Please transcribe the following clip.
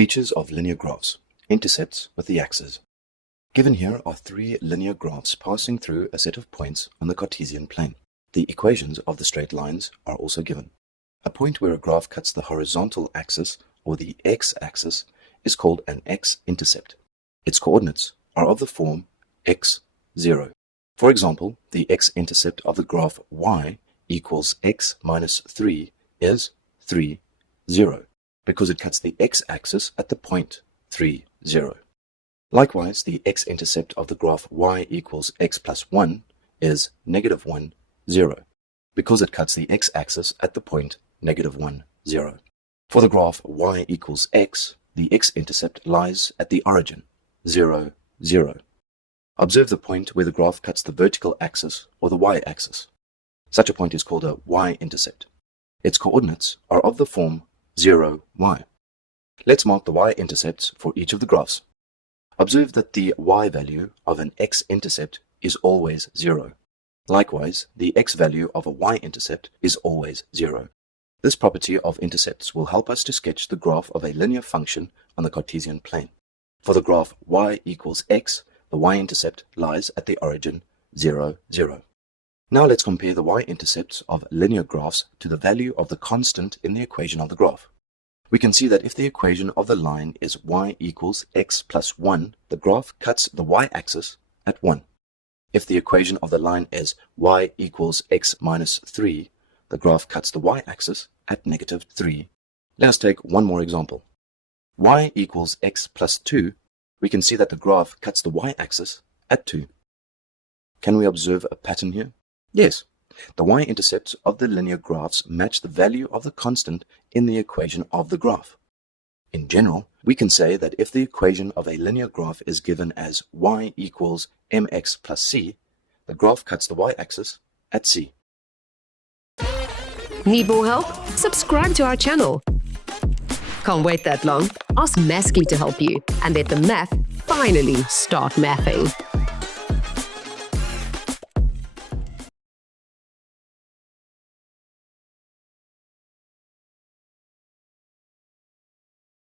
Features of linear graphs. Intercepts with the axes. Given here are three linear graphs passing through a set of points on the Cartesian plane. The equations of the straight lines are also given. A point where a graph cuts the horizontal axis, or the x-axis, is called an x-intercept. Its coordinates are of the form x, 0. For example, the x-intercept of the graph y equals x minus 3 is 3, 0, because it cuts the x-axis at the point 3, 0. Likewise, the x-intercept of the graph y equals x plus 1 is negative 1, 0, because it cuts the x-axis at the point negative 1, 0. For the graph y equals x, the x-intercept lies at the origin, 0, 0. Observe the point where the graph cuts the vertical axis or the y-axis. Such a point is called a y-intercept. Its coordinates are of the form 0, y. Let's mark the y-intercepts for each of the graphs. Observe that the y value of an x-intercept is always 0. Likewise, the x value of a y-intercept is always 0. This property of intercepts will help us to sketch the graph of a linear function on the Cartesian plane. For the graph y equals x, the y-intercept lies at the origin 0, 0. Now let's compare the y-intercepts of linear graphs to the value of the constant in the equation of the graph. We can see that if the equation of the line is y equals x plus 1, the graph cuts the y-axis at 1. If the equation of the line is y equals x minus 3, the graph cuts the y-axis at negative 3. Let us take one more example. Y equals x plus 2, we can see that the graph cuts the y-axis at 2. Can we observe a pattern here? Yes. The y-intercepts of the linear graphs match the value of the constant in the equation of the graph. In general, we can say that if the equation of a linear graph is given as y equals mx plus c, the graph cuts the y-axis at c. Need more help? Subscribe to our channel. Can't wait that long? Ask Masky to help you and let the math finally start mathing.